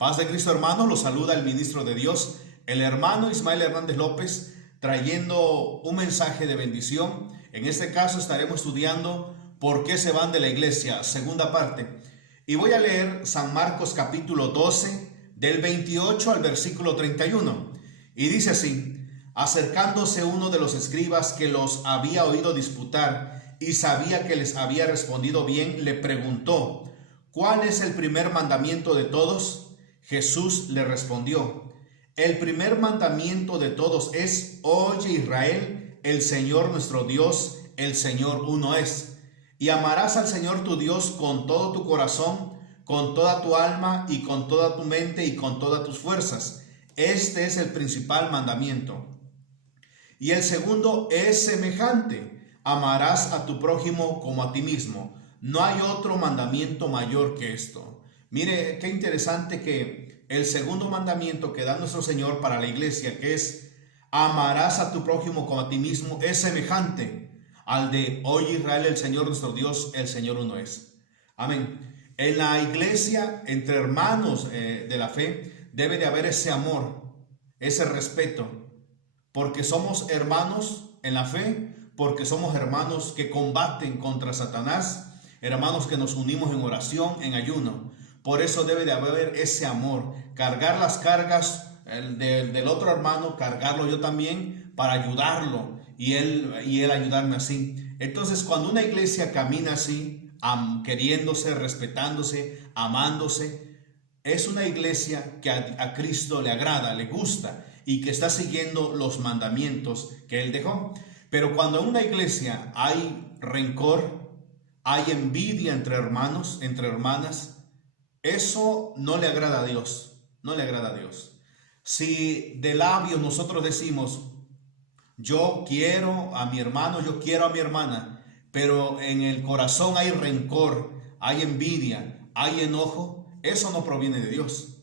Paz de Cristo, hermanos, los saluda el ministro de Dios, el hermano Ismael Hernández López, trayendo un mensaje de bendición. En este caso estaremos estudiando ¿por qué se van de la iglesia? Segunda parte. Y voy a leer San Marcos capítulo 12, del 28 al versículo 31. Y dice así: acercándose uno de los escribas que los había oído disputar y sabía que les había respondido bien, le preguntó: ¿cuál es el primer mandamiento de todos? Jesús le respondió: el primer mandamiento de todos es: oye Israel, el Señor nuestro Dios, el Señor uno es. Y amarás al Señor tu Dios con todo tu corazón, con toda tu alma y con toda tu mente y con todas tus fuerzas. Este es el principal mandamiento. Y el segundo es semejante: amarás a tu prójimo como a ti mismo. No hay otro mandamiento mayor que esto. Mire, qué interesante que el segundo mandamiento que da nuestro Señor para la iglesia, que es amarás a tu prójimo como a ti mismo, es semejante al de oye Israel, el Señor nuestro Dios, el Señor uno es. Amén. En la iglesia, entre hermanos de la fe, debe de haber ese amor, ese respeto, porque somos hermanos en la fe, porque somos hermanos que combaten contra Satanás, hermanos que nos unimos en oración, en ayuno. Por eso debe de haber ese amor, cargar las cargas del otro hermano, cargarlo yo también para ayudarlo y él ayudarme así. Entonces, cuando una iglesia camina así, queriéndose, respetándose, amándose, es una iglesia que a Cristo le agrada, le gusta y que está siguiendo los mandamientos que Él dejó. Pero cuando en una iglesia hay rencor, hay envidia entre hermanos, entre hermanas, eso no le agrada a Dios, no le agrada a Dios. Si de labios nosotros decimos: yo quiero a mi hermano, yo quiero a mi hermana, pero en el corazón hay rencor, hay envidia, hay enojo, eso no proviene de Dios.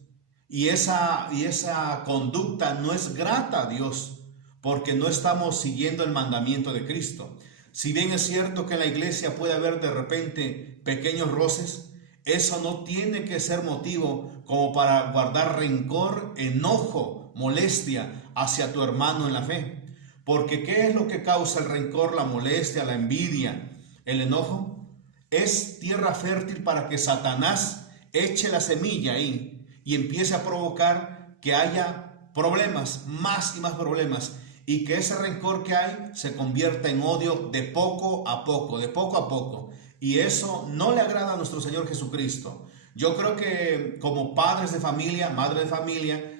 Y esa conducta no es grata a Dios, porque no estamos siguiendo el mandamiento de Cristo. Si bien es cierto que en la iglesia puede haber de repente pequeños roces, eso no tiene que ser motivo como para guardar rencor, enojo, molestia hacia tu hermano en la fe. Porque ¿qué es lo que causa el rencor, la molestia, la envidia, el enojo? Es tierra fértil para que Satanás eche la semilla ahí y empiece a provocar que haya problemas, más y más problemas, y que ese rencor que hay se convierta en odio de poco a poco, de poco a poco. Y eso no le agrada a nuestro Señor Jesucristo. Yo creo que como padres de familia, madre de familia,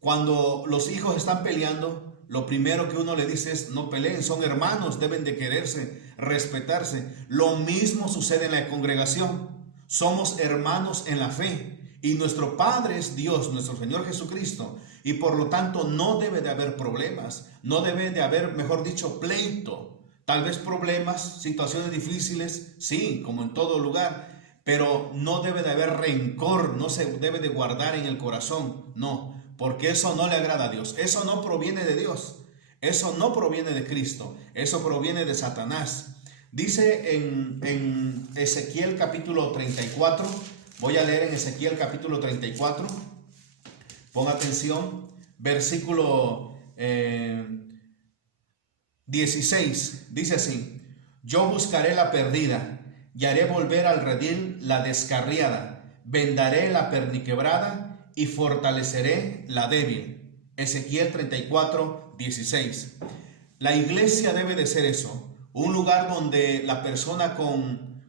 cuando los hijos están peleando, lo primero que uno le dice es: no peleen, son hermanos, deben de quererse, respetarse. Lo mismo sucede en la congregación. Somos hermanos en la fe y nuestro Padre es Dios, nuestro Señor Jesucristo, y por lo tanto no debe de haber problemas, no debe de haber, mejor dicho, pleito. Tal vez problemas, situaciones difíciles, sí, como en todo lugar, pero no debe de haber rencor, no se debe de guardar en el corazón, no, porque eso no le agrada a Dios, eso no proviene de Dios, eso no proviene de Cristo, eso proviene de Satanás. Dice en Ezequiel capítulo 34, voy a leer en Ezequiel capítulo 34, pon atención, versículo 16, dice así: yo buscaré la perdida y haré volver al redil la descarriada, vendaré la perniquebrada y fortaleceré la débil. Ezequiel 34, 16. La iglesia debe de ser eso, un lugar donde la persona con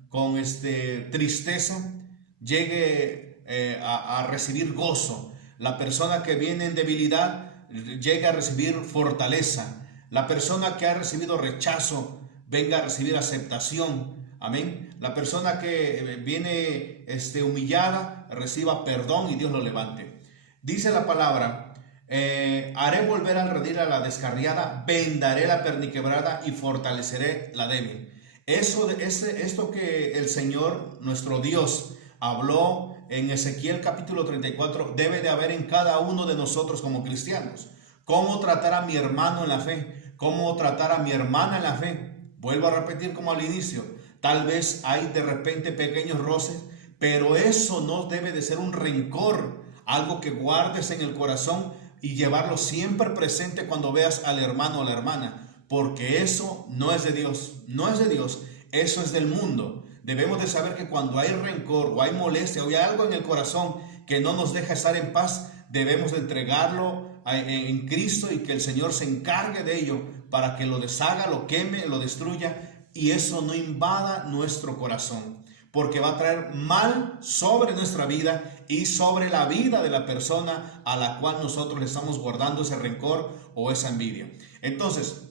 tristeza llegue a recibir gozo, la persona que viene en debilidad llegue a recibir fortaleza, la persona que ha recibido rechazo venga a recibir aceptación. Amén. La persona que viene humillada reciba perdón y Dios lo levante. Dice la palabra: haré volver al redil a la descarriada, vendaré la perniquebrada y fortaleceré la débil. Esto que el Señor nuestro Dios habló en Ezequiel capítulo 34 debe de haber en cada uno de nosotros como cristianos. ¿Cómo tratar a mi hermano en la fe? ¿Cómo tratar a mi hermana en la fe? Vuelvo a repetir como al inicio. Tal vez hay de repente pequeños roces, pero eso no debe de ser un rencor, algo que guardes en el corazón y llevarlo siempre presente cuando veas al hermano o la hermana, porque eso no es de Dios, no es de Dios, eso es del mundo. Debemos de saber que cuando hay rencor o hay molestia o hay algo en el corazón que no nos deja estar en paz, debemos de entregarlo en Cristo y que el Señor se encargue de ello para que lo deshaga, lo queme, lo destruya y eso no invada nuestro corazón, porque va a traer mal sobre nuestra vida y sobre la vida de la persona a la cual nosotros le estamos guardando ese rencor o esa envidia. Entonces,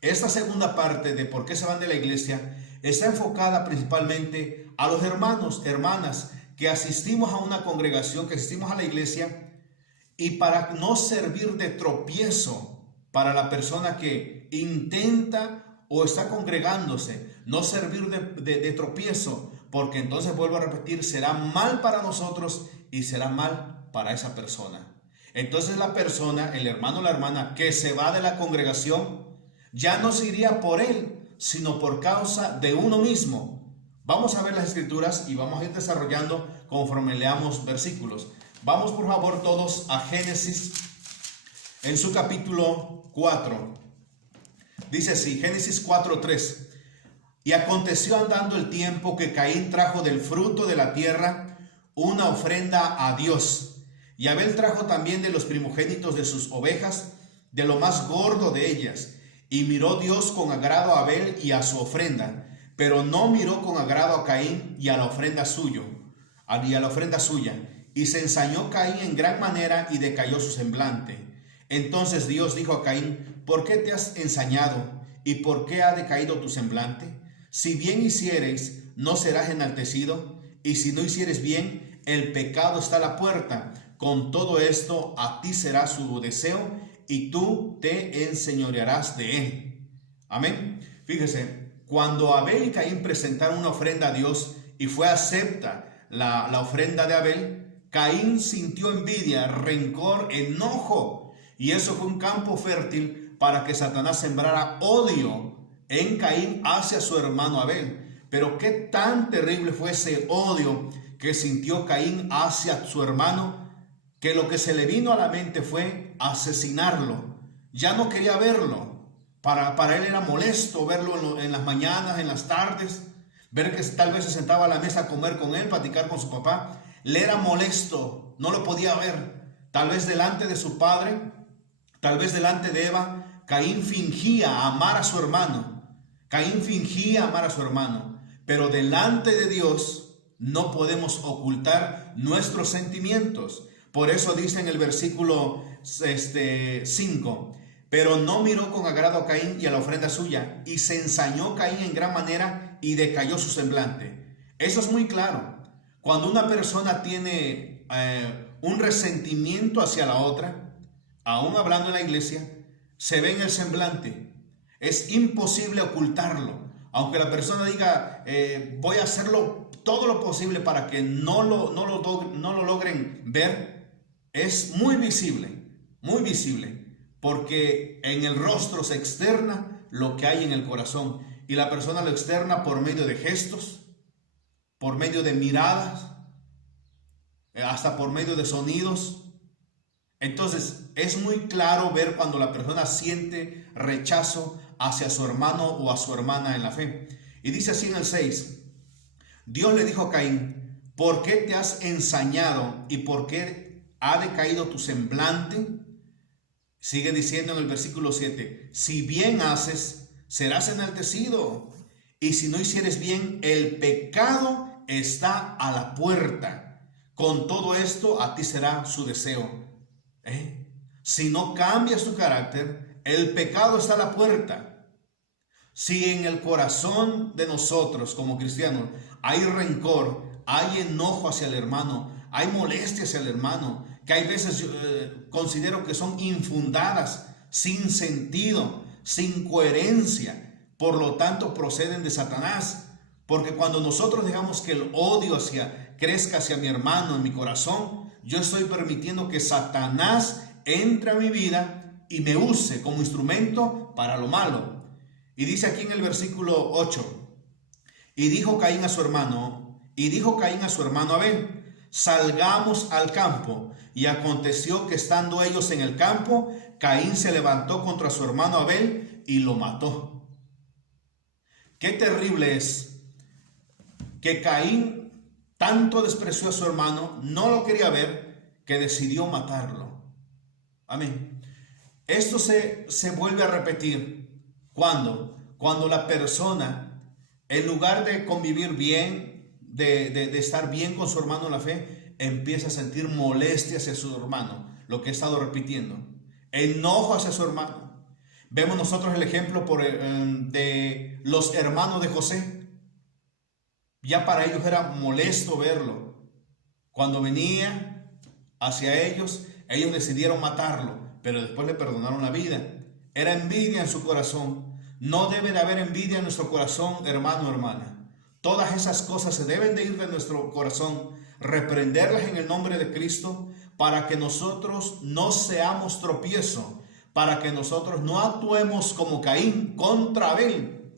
esta segunda parte de por qué se van de la iglesia está enfocada principalmente a los hermanos, hermanas, que asistimos a una congregación, que asistimos a la iglesia, y para no servir de tropiezo para la persona que intenta o está congregándose, no servir de tropiezo, porque entonces, vuelvo a repetir, será mal para nosotros y será mal para esa persona. Entonces la persona, el hermano o la hermana que se va de la congregación, ya no se iría por él, sino por causa de uno mismo. Vamos a ver las escrituras y vamos a ir desarrollando conforme leamos versículos. Vamos por favor todos a Génesis en su capítulo 4. Dice así, Génesis 4:3. Y aconteció andando el tiempo que Caín trajo del fruto de la tierra una ofrenda a Dios. Y Abel trajo también de los primogénitos de sus ovejas, de lo más gordo de ellas. Y miró Dios con agrado a Abel y a su ofrenda, pero no miró con agrado a Caín y a la ofrenda suya. Y se ensañó Caín en gran manera y decayó su semblante. Entonces Dios dijo a Caín: ¿por qué te has ensañado y por qué ha decaído tu semblante? Si bien hicieres, no serás enaltecido, y si no hicieres bien, el pecado está a la puerta. Con todo esto, a ti será su deseo, y tú te enseñorearás de él. Amén. Fíjese, cuando Abel y Caín presentaron una ofrenda a Dios y fue acepta la ofrenda de Abel, Caín sintió envidia, rencor, enojo, y eso fue un campo fértil para que Satanás sembrara odio en Caín hacia su hermano Abel. Pero qué tan terrible fue ese odio que sintió Caín hacia su hermano, que lo que se le vino a la mente fue asesinarlo. Ya no quería verlo. Para él era molesto verlo en las mañanas, en las tardes, ver que tal vez se sentaba a la mesa a comer con él, platicar con su papá. Le era molesto, no lo podía ver. Tal vez delante de su padre, tal vez delante de Eva, Caín fingía amar a su hermano. Caín fingía amar a su hermano, pero delante de Dios no podemos ocultar nuestros sentimientos. Por eso dice en el versículo 5, pero no miró con agrado a Caín y a la ofrenda suya, y se ensañó Caín en gran manera y decayó su semblante. Eso es muy claro. Cuando una persona tiene un resentimiento hacia la otra, aún hablando en la iglesia, se ve en el semblante. Es imposible ocultarlo. Aunque la persona diga, voy a hacerlo todo lo posible para que no lo logren ver, es muy visible, porque en el rostro se externa lo que hay en el corazón, y la persona lo externa por medio de gestos, por medio de miradas, hasta por medio de sonidos. Entonces es muy claro ver cuando la persona siente rechazo hacia su hermano o a su hermana en la fe. Y dice así en el 6, Dios le dijo a Caín: ¿por qué te has ensañado y por qué ha decaído tu semblante? Sigue diciendo en el versículo 7, si bien haces, serás enaltecido, y si no hicieres bien, el pecado está a la puerta. Con todo esto, a ti será su deseo. Si no cambias tu carácter, el pecado está a la puerta. Si en el corazón de nosotros como cristianos hay rencor, hay enojo hacia el hermano, hay molestia hacia el hermano, que hay veces considero que son infundadas, sin sentido, sin coherencia, por lo tanto proceden de Satanás. Porque cuando nosotros dejamos que el odio crezca hacia mi hermano en mi corazón, yo estoy permitiendo que Satanás entre a mi vida y me use como instrumento para lo malo. Y dice aquí en el versículo 8, y dijo Caín a su hermano: Y dijo Caín a su hermano Abel: salgamos al campo. Y aconteció que estando ellos en el campo, Caín se levantó contra su hermano Abel y lo mató. Qué terrible es que Caín tanto despreció a su hermano, no lo quería ver, que decidió matarlo. Amén. Esto se vuelve a repetir. Cuando la persona, en lugar de convivir bien, de estar bien con su hermano en la fe, empieza a sentir molestia hacia su hermano, lo que he estado repitiendo, enojo hacia su hermano. Vemos nosotros el ejemplo de los hermanos de José. Ya para ellos era molesto verlo. Cuando venía hacia ellos decidieron matarlo, pero después le perdonaron la vida. Era envidia en su corazón. No debe de haber envidia en nuestro corazón, hermano o hermana. Todas esas cosas se deben de ir de nuestro corazón, reprenderlas en el nombre de Cristo, para que nosotros no seamos tropiezo, para que nosotros no actuemos como Caín contra Abel.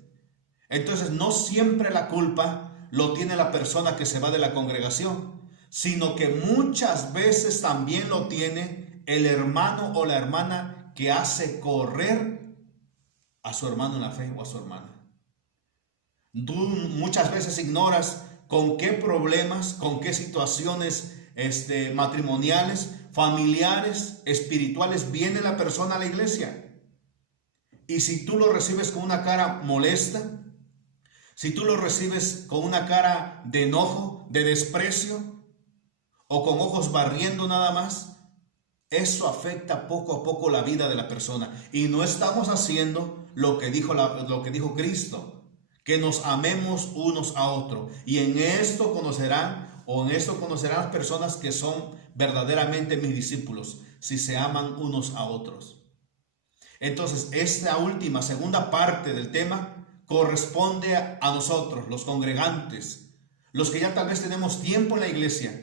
Entonces no siempre la culpa lo tiene la persona que se va de la congregación, sino que muchas veces también lo tiene el hermano o la hermana que hace correr a su hermano en la fe o a su hermana. Tú muchas veces ignoras con qué problemas, con qué situaciones matrimoniales, familiares, espirituales viene la persona a la iglesia. Y si tú lo recibes con una cara molesta, si tú lo recibes con una cara de enojo, de desprecio, o con ojos barriendo nada más, eso afecta poco a poco la vida de la persona. Y no estamos haciendo lo que dijo Cristo, que nos amemos unos a otros. Y en esto conocerán las personas que son verdaderamente mis discípulos, si se aman unos a otros. Entonces, esta segunda parte del tema corresponde a nosotros, los congregantes, los que ya tal vez tenemos tiempo en la iglesia.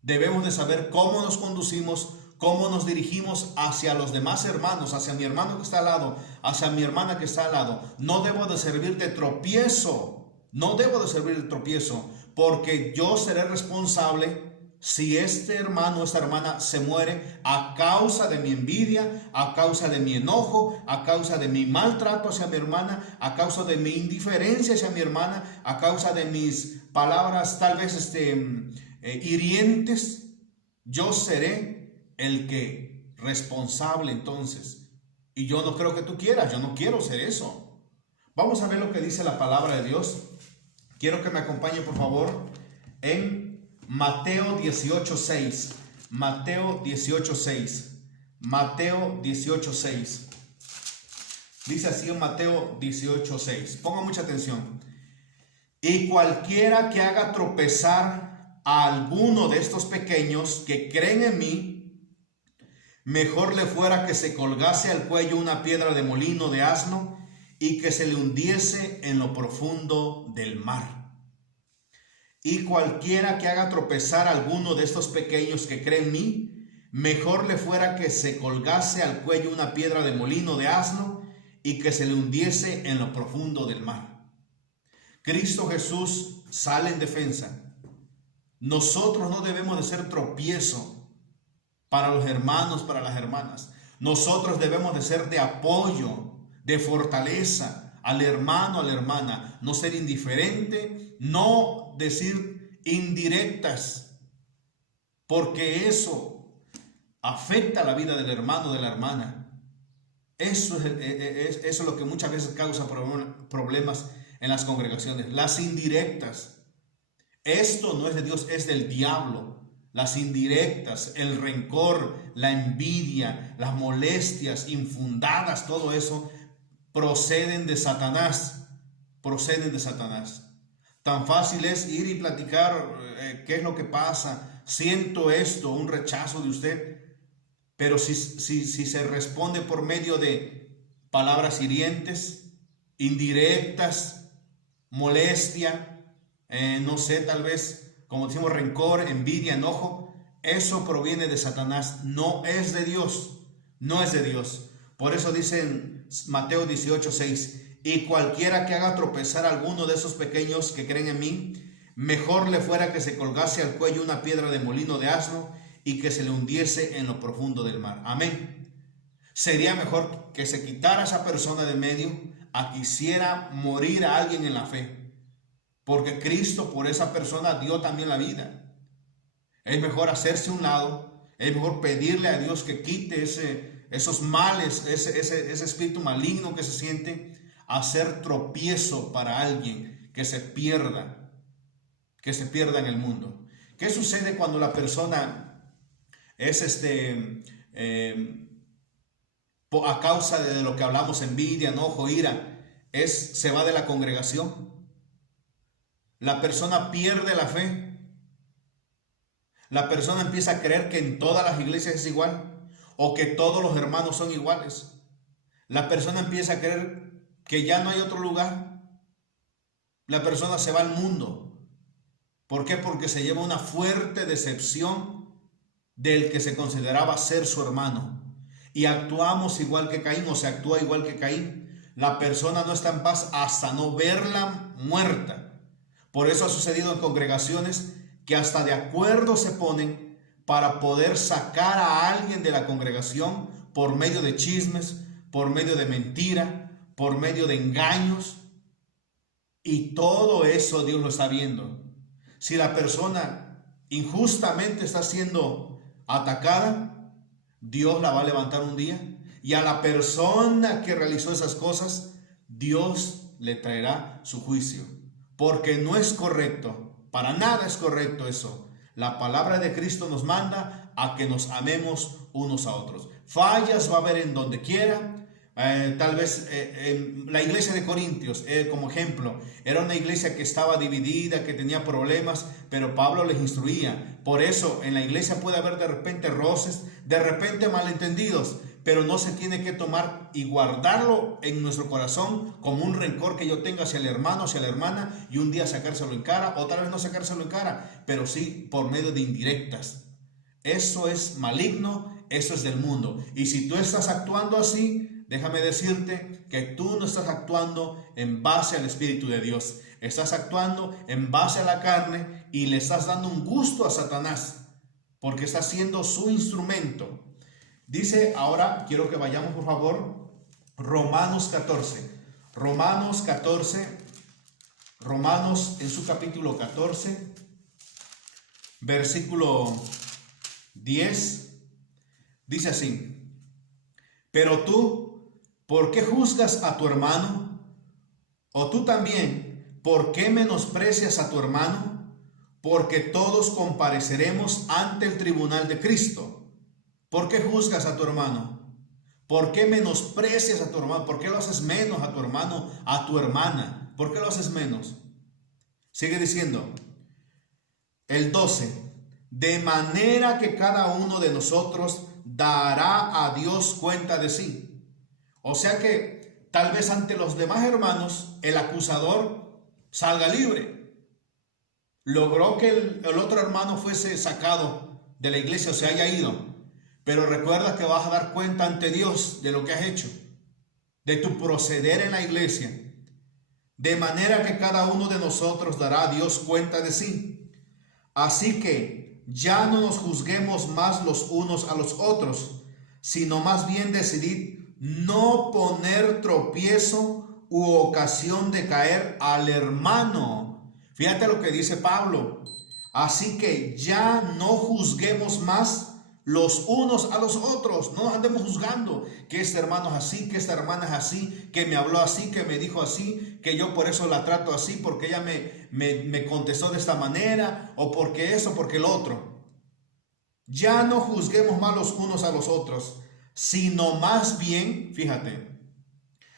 Debemos de saber cómo nos conducimos, cómo nos dirigimos hacia los demás hermanos, hacia mi hermano que está al lado, hacia mi hermana que está al lado. No debo de servir de tropiezo, porque yo seré responsable si este hermano o esta hermana se muere a causa de mi envidia, a causa de mi enojo, a causa de mi maltrato hacia mi hermana, a causa de mi indiferencia hacia mi hermana, a causa de mis palabras tal vez hirientes. Yo seré el que responsable entonces. Y yo no creo que tú quieras, yo no quiero ser eso. Vamos a ver lo que dice la palabra de Dios. Quiero que me acompañe por favor en Mateo 18:6. Mateo 18:6. Mateo 18:6. Dice así en Mateo 18:6. Ponga mucha atención. Y cualquiera que haga tropezar a alguno de estos pequeños que creen en mí, mejor le fuera que se colgase al cuello una piedra de molino de asno y que se le hundiese en lo profundo del mar. Y cualquiera que haga tropezar a alguno de estos pequeños que creen en mí, mejor le fuera que se colgase al cuello una piedra de molino de asno y que se le hundiese en lo profundo del mar. Cristo Jesús sale en defensa. Nosotros no debemos de ser tropiezo para los hermanos, para las hermanas. Nosotros debemos de ser de apoyo, de fortaleza al hermano, a la hermana. No ser indiferente, no decir indirectas, porque eso afecta la vida del hermano, de la hermana. Eso es lo que muchas veces causa problemas en las congregaciones. Las indirectas. Esto no es de Dios, es del diablo. Las indirectas, el rencor, la envidia, las molestias infundadas, todo eso proceden de Satanás. Proceden de Satanás. Tan fácil es ir y platicar qué es lo que pasa. Siento esto, un rechazo de usted. Pero si se responde por medio de palabras hirientes, indirectas, molestia, no sé, tal vez, como decimos, rencor, envidia, enojo, eso proviene de Satanás, no es de Dios, no es de Dios. Por eso dice en Mateo 18:6, y cualquiera que haga tropezar a alguno de esos pequeños que creen en mí, Mejor le fuera que se colgase al cuello una piedra de molino de asno y que se le hundiese en lo profundo del mar. Amén. Sería mejor que se quitara esa persona de medio a que hiciera morir a alguien en la fe, porque Cristo por esa persona dio también la vida. Es mejor hacerse a un lado, es mejor pedirle a Dios que quite esos males, ese espíritu maligno que se siente, hacer tropiezo para alguien que se pierda en el mundo. ¿Qué sucede cuando la persona es a causa de lo que hablamos, envidia, enojo, ira, se va de la congregación? La persona pierde la fe. La persona empieza a creer que en todas las iglesias es igual o que todos los hermanos son iguales. La persona empieza a creer que ya no hay otro lugar. La persona se va al mundo. ¿Por qué? Porque se lleva una fuerte decepción del que se consideraba ser su hermano. Y actuamos igual que Caín, o se actúa igual que Caín. La persona no está en paz hasta no verla muerta. Por eso ha sucedido en congregaciones que hasta de acuerdo se ponen para poder sacar a alguien de la congregación por medio de chismes, por medio de mentira, por medio de engaños. Y todo eso Dios lo está viendo. Si la persona injustamente está siendo atacada, Dios la va a levantar un día. Y a la persona que realizó esas cosas, Dios le traerá su juicio. Porque no es correcto. Para nada es correcto eso. La palabra de Cristo nos manda a que nos amemos unos a otros. Fallas va a haber en donde quiera. Tal vez en la iglesia de Corintios, como ejemplo, era una iglesia que estaba dividida, que tenía problemas, pero Pablo les instruía. Por eso en la iglesia puede haber de repente roces, de repente malentendidos, pero no se tiene que tomar y guardarlo en nuestro corazón como un rencor que yo tenga hacia el hermano, hacia la hermana, y un día sacárselo en cara, o tal vez no sacárselo en cara, pero sí por medio de indirectas. Eso es maligno, eso es del mundo. Y si tú estás actuando así, déjame decirte que tú no estás actuando en base al Espíritu de Dios. Estás actuando en base a la carne y le estás dando un gusto a Satanás, porque está siendo su instrumento. Dice, ahora quiero que vayamos por favor, Romanos 14. Romanos en su capítulo 14, versículo 10, dice así: pero tú, ¿por qué juzgas a tu hermano? ¿O tú también, por qué menosprecias a tu hermano? Porque todos compareceremos ante el tribunal de Cristo. ¿Por qué juzgas a tu hermano? ¿Por qué menosprecias a tu hermano? ¿Por qué lo haces menos a tu hermano, a tu hermana? ¿Por qué lo haces menos? Sigue diciendo el 12. De manera que cada uno de nosotros dará a Dios cuenta de sí. O sea que tal vez ante los demás hermanos el acusador salga libre. Logró que el otro hermano fuese sacado de la iglesia o se haya ido. Pero recuerda que vas a dar cuenta ante Dios de lo que has hecho, de tu proceder en la iglesia. De manera que cada uno de nosotros dará a Dios cuenta de sí. Así que ya no nos juzguemos más los unos a los otros, sino más bien decidid no poner tropiezo u ocasión de caer al hermano. Fíjate lo que dice Pablo. Así que ya no juzguemos más los unos a los otros. No nos andemos juzgando que este hermano es así, que esta hermana es así, que me habló así, que me dijo así, que yo por eso la trato así, porque ella me contestó de esta manera, o porque eso, porque el otro. Ya no juzguemos más los unos a los otros, sino más bien, fíjate,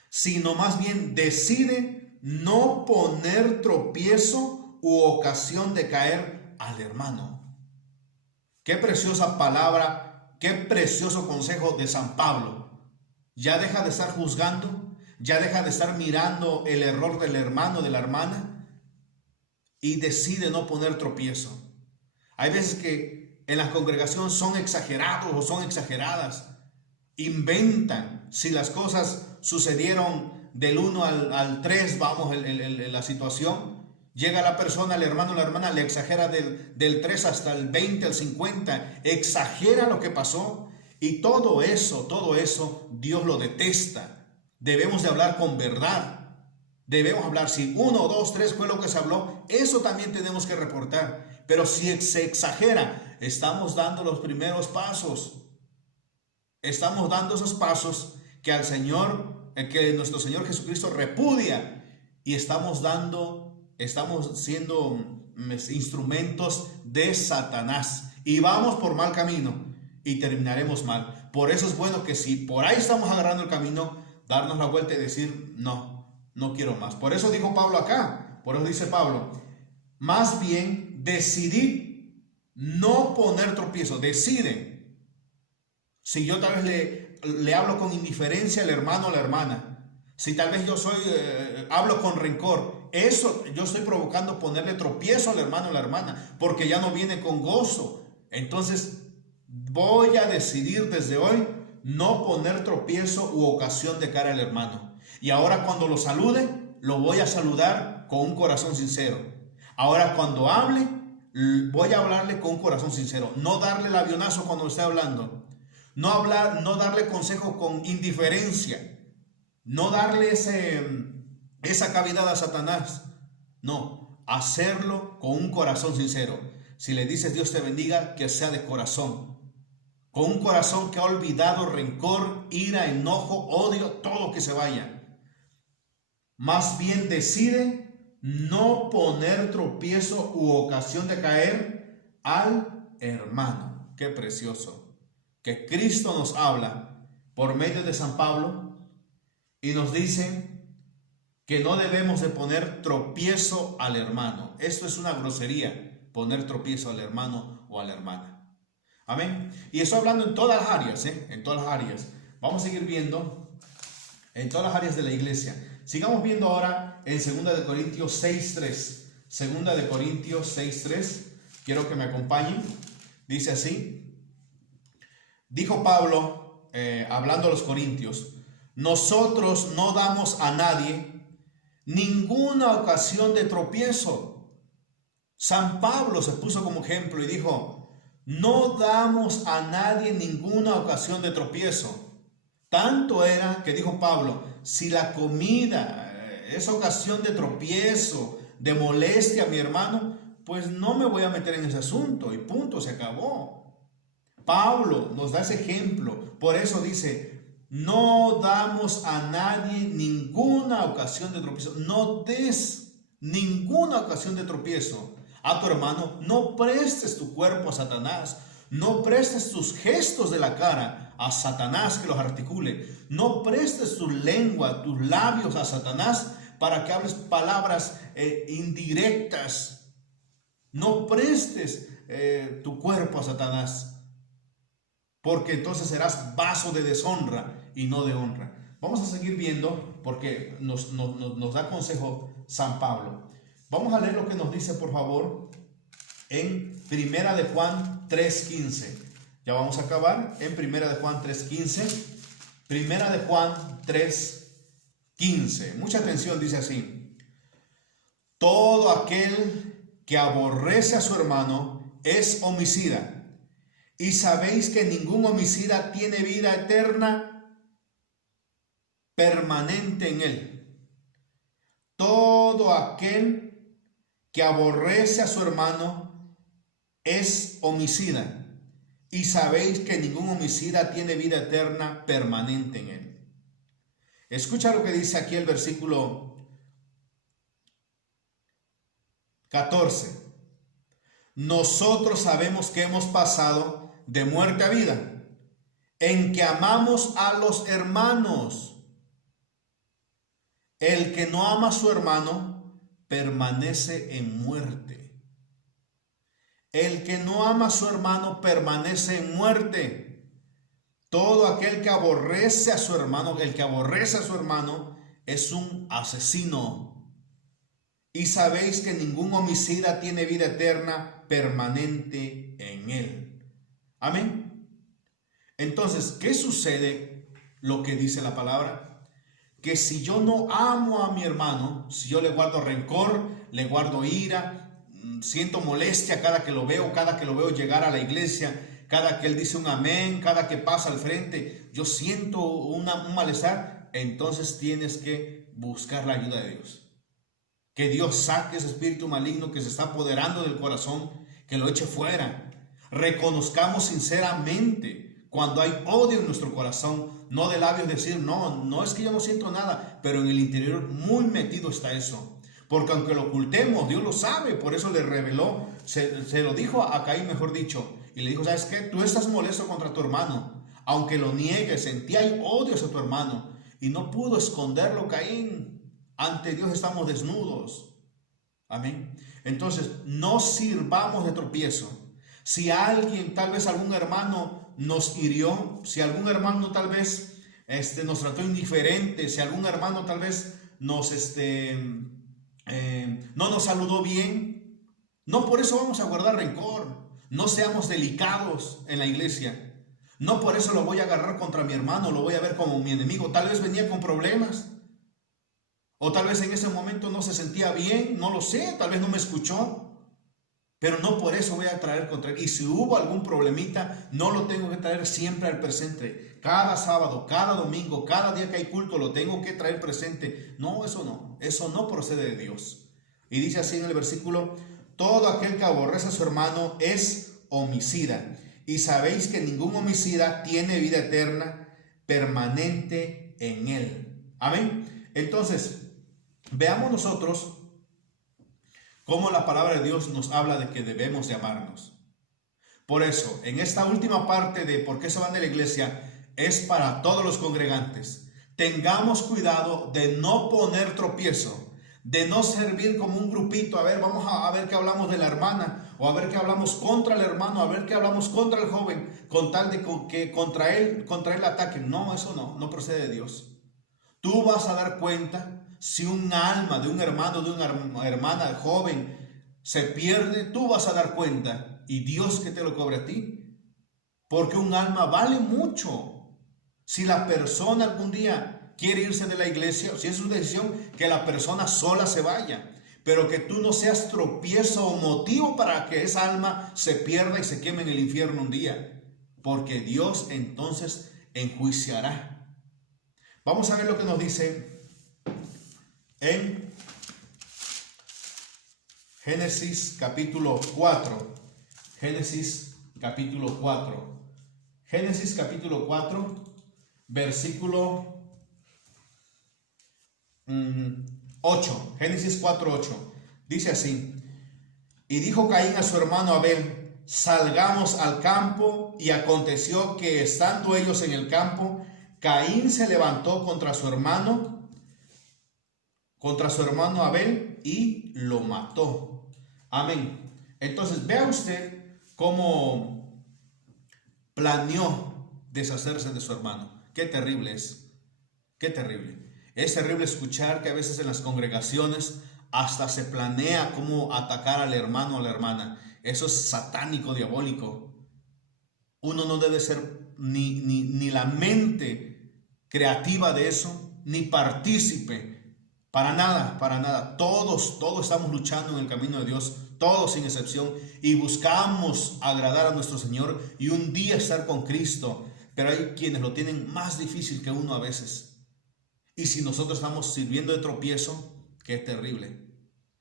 sino más bien decide no poner tropiezo u ocasión de caer al hermano. Qué preciosa palabra, qué precioso consejo de San Pablo. Ya deja de estar juzgando, ya deja de estar mirando el error del hermano, de la hermana, y decide no poner tropiezo. Hay veces que en las congregaciones son exagerados o son exageradas. Inventan. Si las cosas sucedieron del 1 al 3, vamos, en la situación, Llega la persona, el hermano o la hermana, le exagera del 3 hasta el 20, el 50, exagera lo que pasó. Y todo eso, Dios lo detesta. Debemos de hablar con verdad. Debemos hablar, si 1, 2, 3 fue lo que se habló, eso también tenemos que reportar. Pero si se exagera, estamos dando los primeros pasos. Estamos dando esos pasos que al Señor, que nuestro Señor Jesucristo repudia. Y estamos siendo instrumentos de Satanás. Y vamos por mal camino y terminaremos mal. Por eso es bueno que si por ahí estamos agarrando el camino, darnos la vuelta y decir, no quiero más. Por eso dijo Pablo acá, por eso dice Pablo, más bien decidid no poner tropiezo, decide. Si yo tal vez le hablo con indiferencia al hermano o la hermana, si tal vez yo hablo con rencor, eso yo estoy provocando ponerle tropiezo al hermano o la hermana, porque ya no viene con gozo. Entonces voy a decidir desde hoy no poner tropiezo u ocasión de cara al hermano. Y ahora cuando lo salude, lo voy a saludar con un corazón sincero. Ahora cuando hable, voy a hablarle con un corazón sincero. No darle el avionazo cuando esté hablando. No darle consejo con indiferencia. No darle esa cavidad a Satanás. No, hacerlo con un corazón sincero. Si le dices Dios te bendiga, que sea de corazón. Con un corazón que ha olvidado rencor, ira, enojo, odio, todo que se vaya. Más bien decide no poner tropiezo u ocasión de caer al hermano. Qué precioso. Que Cristo nos habla por medio de San Pablo y nos dice que no debemos de poner tropiezo al hermano. Esto es una grosería, poner tropiezo al hermano o a la hermana. Amén. Y estoy hablando en todas las áreas, en todas las áreas. Vamos a seguir viendo en todas las áreas de la iglesia. Sigamos viendo ahora en 2 de Corintios 6:3. 2 de Corintios 6:3. Quiero que me acompañen. Dice así. Dijo Pablo, hablando a los corintios, nosotros no damos a nadie ninguna ocasión de tropiezo. San Pablo se puso como ejemplo y dijo, no damos a nadie ninguna ocasión de tropiezo. Tanto era que dijo Pablo, si la comida es ocasión de tropiezo, de molestia a mi hermano, pues no me voy a meter en ese asunto y punto, se acabó. Pablo nos da ese ejemplo, por eso dice, no damos a nadie ninguna ocasión de tropiezo, no des ninguna ocasión de tropiezo a tu hermano, no prestes tu cuerpo a Satanás, no prestes tus gestos de la cara a Satanás que los articule, no prestes tu lengua, tus labios a Satanás para que hables palabras indirectas, no prestes tu cuerpo a Satanás, porque entonces serás vaso de deshonra y no de honra. Vamos a seguir viendo porque nos da consejo San Pablo. Vamos a leer lo que nos dice, por favor, en 1 de Juan 3:15. Ya vamos a acabar en 1 de Juan 3:15. 1 de Juan 3:15. Mucha atención, dice así. Todo aquel que aborrece a su hermano es homicida. Y sabéis que ningún homicida tiene vida eterna permanente en él. Todo aquel que aborrece a su hermano es homicida. Y sabéis que ningún homicida tiene vida eterna permanente en él. Escucha lo que dice aquí el versículo 14. Nosotros sabemos que hemos pasado de muerte a vida, en que amamos a los hermanos. El que no ama a su hermano permanece en muerte. El que no ama a su hermano permanece en muerte. Todo aquel que aborrece a su hermano, el que aborrece a su hermano, es un asesino. Y sabéis que ningún homicida tiene vida eterna permanente en él. Amén. Entonces, ¿qué sucede? Lo que dice la palabra. Que si yo no amo a mi hermano, si yo le guardo rencor, le guardo ira, siento molestia cada que lo veo llegar a la iglesia, cada que él dice un amén, cada que pasa al frente, yo siento un malestar. Entonces tienes que buscar la ayuda de Dios. Que Dios saque ese espíritu maligno que se está apoderando del corazón, que lo eche fuera. Reconozcamos sinceramente cuando hay odio en nuestro corazón, no de labios decir, no es que yo no siento nada, pero en el interior muy metido está eso. Porque aunque lo ocultemos, Dios lo sabe, por eso le reveló, se lo dijo a Caín, mejor dicho, y le dijo, ¿sabes qué? Tú estás molesto contra tu hermano, aunque lo niegues, en ti hay odio hacia tu hermano, y no pudo esconderlo Caín. Ante Dios estamos desnudos. Amén. Entonces, no sirvamos de tropiezo. Si alguien, tal vez algún hermano nos hirió, si algún hermano tal vez nos trató indiferente, si algún hermano tal vez no nos saludó bien, no por eso vamos a guardar rencor. No seamos delicados en la iglesia. No por eso lo voy a agarrar contra mi hermano, lo voy a ver como mi enemigo. Tal vez venía con problemas. O tal vez en ese momento no se sentía bien, no lo sé, tal vez no me escuchó. Pero no por eso voy a traer contra él. Y si hubo algún problemita, no lo tengo que traer siempre al presente. Cada sábado, cada domingo, cada día que hay culto, lo tengo que traer presente. No, eso no procede de Dios. Y dice así en el versículo, todo aquel que aborrece a su hermano es homicida. Y sabéis que ningún homicida tiene vida eterna permanente en él. Amén. Entonces, veamos nosotros cómo la palabra de Dios nos habla de que debemos de amarnos. Por eso, en esta última parte de por qué se van de la iglesia, es para todos los congregantes. Tengamos cuidado de no poner tropiezo, de no servir como un grupito. A ver, vamos a ver qué hablamos de la hermana, o a ver qué hablamos contra el hermano, a ver qué hablamos contra el joven, con tal de que contra él ataquen. No, eso no procede de Dios. Tú vas a dar cuenta si un alma de un hermano, de una hermana joven se pierde, tú vas a dar cuenta, y Dios que te lo cobre a ti, porque un alma vale mucho. Si la persona algún día quiere irse de la iglesia, si es su decisión, que la persona sola se vaya, pero que tú no seas tropiezo o motivo para que esa alma se pierda y se queme en el infierno un día, porque Dios entonces enjuiciará. Vamos a ver lo que nos dice en Génesis capítulo 4. Génesis capítulo 4. Génesis capítulo 4, versículo 8. Génesis 4, 8. Dice así: y dijo Caín a su hermano Abel, salgamos al campo. Y aconteció que estando ellos en el campo, Caín se levantó contra su hermano Abel, y lo mató. Amén. Entonces vea usted cómo planeó deshacerse de su hermano. Qué terrible es. Qué terrible. Es terrible escuchar que a veces en las congregaciones hasta se planea cómo atacar al hermano o a la hermana. Eso es satánico, diabólico. Uno no debe ser ni la mente creativa de eso, ni partícipe. Para nada. Todos estamos luchando en el camino de Dios, todos sin excepción, y buscamos agradar a nuestro Señor y un día estar con Cristo. Pero hay quienes lo tienen más difícil que uno a veces. Y si nosotros estamos sirviendo de tropiezo, qué terrible,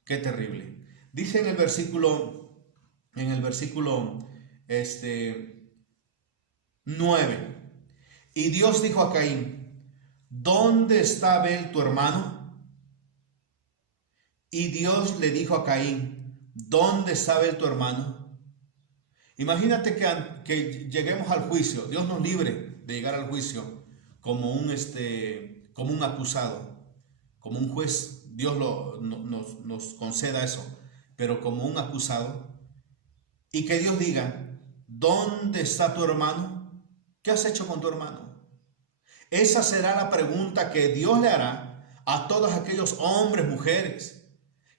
qué terrible. Dice en el versículo 9. Y Dios dijo a Caín, ¿dónde está Abel tu hermano? Y Dios le dijo a Caín, ¿dónde está Abel tu hermano? Imagínate que lleguemos al juicio. Dios nos libre de llegar al juicio como un acusado, como un juez. Dios nos conceda eso, pero como un acusado. Y que Dios diga, ¿dónde está tu hermano? ¿Qué has hecho con tu hermano? Esa será la pregunta que Dios le hará a todos aquellos hombres, mujeres,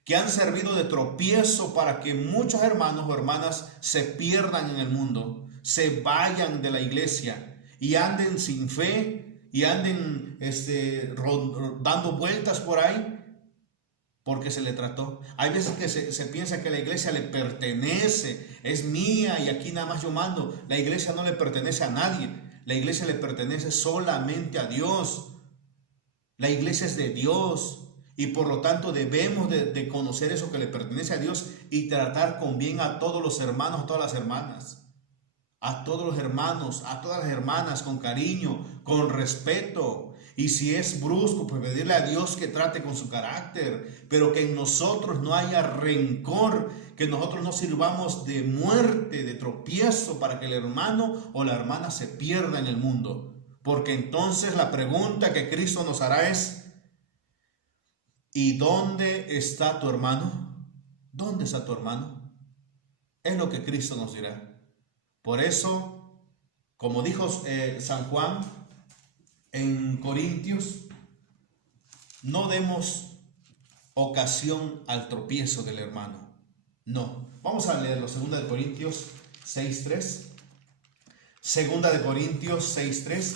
que han servido de tropiezo para que muchos hermanos o hermanas se pierdan en el mundo, se vayan de la iglesia y anden sin fe y anden dando vueltas por ahí. porque se le trató. Hay veces que se piensa que la iglesia le pertenece, es mía y aquí nada más yo mando. La iglesia no le pertenece a nadie. La iglesia le pertenece solamente a Dios. La iglesia es de Dios y por lo tanto debemos de conocer eso que le pertenece a Dios y tratar con bien a todos los hermanos, a todas las hermanas, a todos los hermanos, a todas las hermanas con cariño, con respeto. Y si es brusco, pues pedirle a Dios que trate con su carácter, pero que en nosotros no haya rencor, que nosotros no sirvamos de muerte, de tropiezo para que el hermano o la hermana se pierda en el mundo. Porque entonces la pregunta que Cristo nos hará es: ¿y dónde está tu hermano? ¿Dónde está tu hermano? Es lo que Cristo nos dirá. Por eso, como dijo San Juan en Corintios, no demos ocasión al tropiezo del hermano. No. Vamos a leerlo. 2 Corintios 6:3. 2 Corintios 6:3.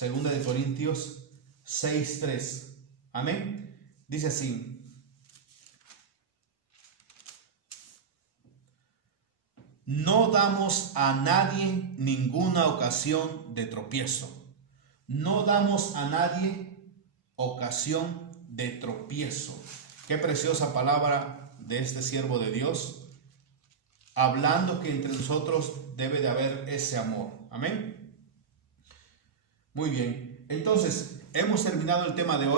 2 Corintios 6:3. Amén. Dice así: no damos a nadie ninguna ocasión de tropiezo. No damos a nadie ocasión de tropiezo. Qué preciosa palabra de este siervo de Dios, hablando que entre nosotros debe de haber ese amor. Amén. Muy bien. Entonces, hemos terminado el tema de hoy.